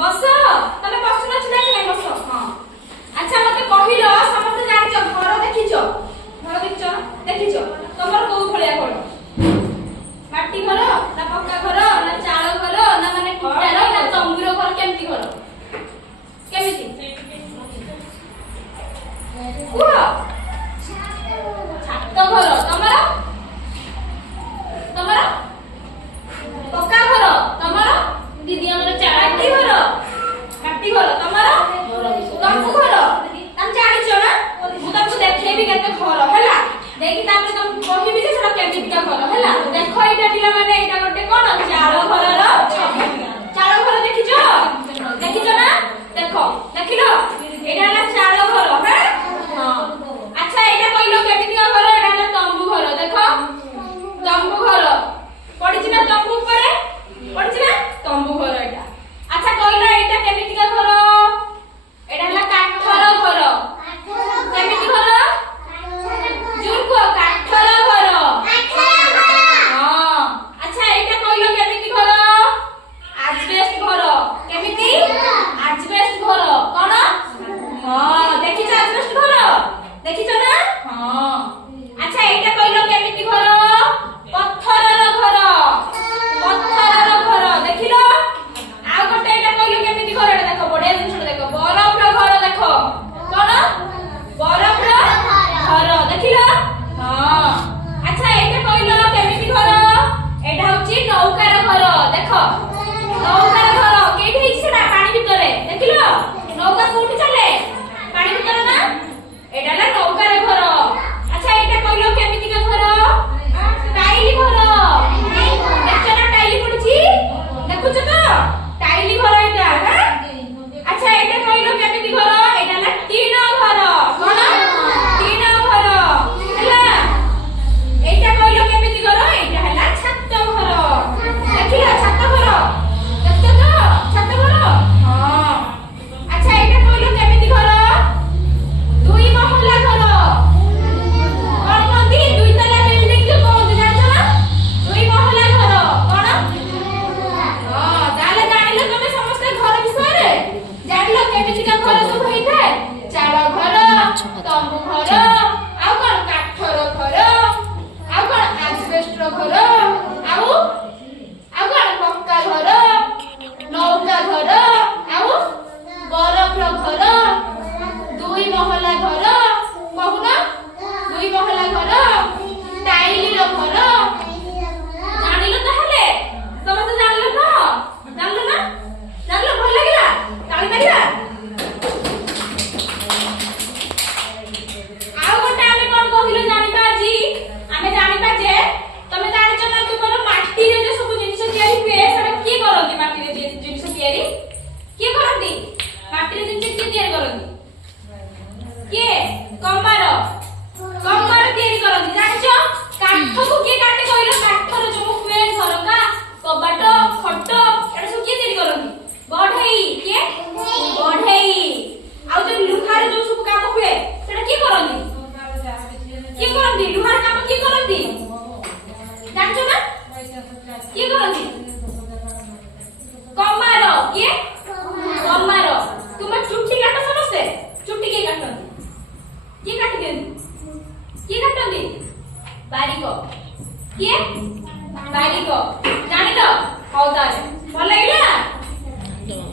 बस तमे बसुन छिला छिला बस हां अच्छा मते कहिलो समस्त जानिछ घर देखिछ तमर को भलिया घर माटी घर ना पक्का घर ना चाळ घर ना माने कुटार ना तंबुर घर केमती घर केमिति कुह छात घर तमर पक्का घर तमर दीदी हमर चाळाटी घर माटी घर तमर तंबु घर तम जानिछ ना मु तमको देखैबी केते घर हैला देखि तापर तम कहिबी जे सेटा केमितिका घर हैला देखो एटा पिला माने एटा गोटे कोन चाळ घरर चाळ घर देखिछ ना देखो देखिलो एटा हला चाळ घर है हां अच्छा एटा कहिलो केमितिका घर एटा हला तंबु घर देखो तंबु घर पडिछ ना तंबु ऊपर पडिछ ना तंबु घर एटा अच्छा कहिलो एटा केमितिका घर एटा हला काठर घर केमिति घर जुरको काठर घर हां अच्छा एटा कहिलो केमिति घर आजबेस्ट घर केमिति आजबेस्ट घर कोन हां देखिछ आजबेस्ट घर देखिछ ना हां अच्छा एटा कहिलो केमिति घर पत्थरर घर देखिलो आ गोटे एटा कहिलो केमिति घर एटा देखो बढिया जिनिस देखो बरफर घर देखो कोन बरफर घर देखिलो हां अच्छा एटा कहिलो केमिति घर एटा होची नौकार घर देखो नौकार घर केठी हिच सेटा पानी भितरे देखिलो नौका कोठी चले पानी भितरे ना एटा ला नौकार घर अच्छा एटा कहिलो केमिति का घर टाइली घर देखो ना टाइली पडची देखुछ तो टाइली घर एटा हां अच्छा एटा कहिलो केमिति घर एटा ला टीन घर कोन टीन घर हैला एटा कहिलो केमिति घर एटा हला छात घर देखिलो छात घर देखतो तो छात घर हां अच्छा एटा कहिलो केमिति घर दुई महला घर कोन कोंती दुई तला बिल्डिंग के कोंती जानछ ना दुई महला घर कोन हां ताले जानिलो तमे समस्त घर विषय रे जानिलो केमिति का घर सब होइथे चाळ घर तंबु घर आ कोन काठर घर आ कोन एस्बेस्टर घर आ कोन पक्का घर नौका घर आ बरफर घर दुई महला घर कहूना दुई महला घर टाइली रो घर जानिलो ताहले समस्त जानिलो तो जानिलो ना जानिलो भल लागिला ताली मारिला आ गोटे आमे कोन कहिलो जानिबा जी आमे जानिबा जे तमे जानिछ ना तुमरो माटी रे जे सब जिनिस तयारी हुए सेटा की करंती माटी रे जे जिनिस तयारी की करंती माटी रे जिनिस की तयारी करंती के कमार तयारी करंती जानिछ काठ को के काटे कहिलो काठर जो हुए झरका कबाट खट एटा सब के तयारी करंती बढई के बढई आ जो लुहार जो सब काम हुए सेटा की करंती लुहार काम की करंती जानिछ ना की करंती कमार के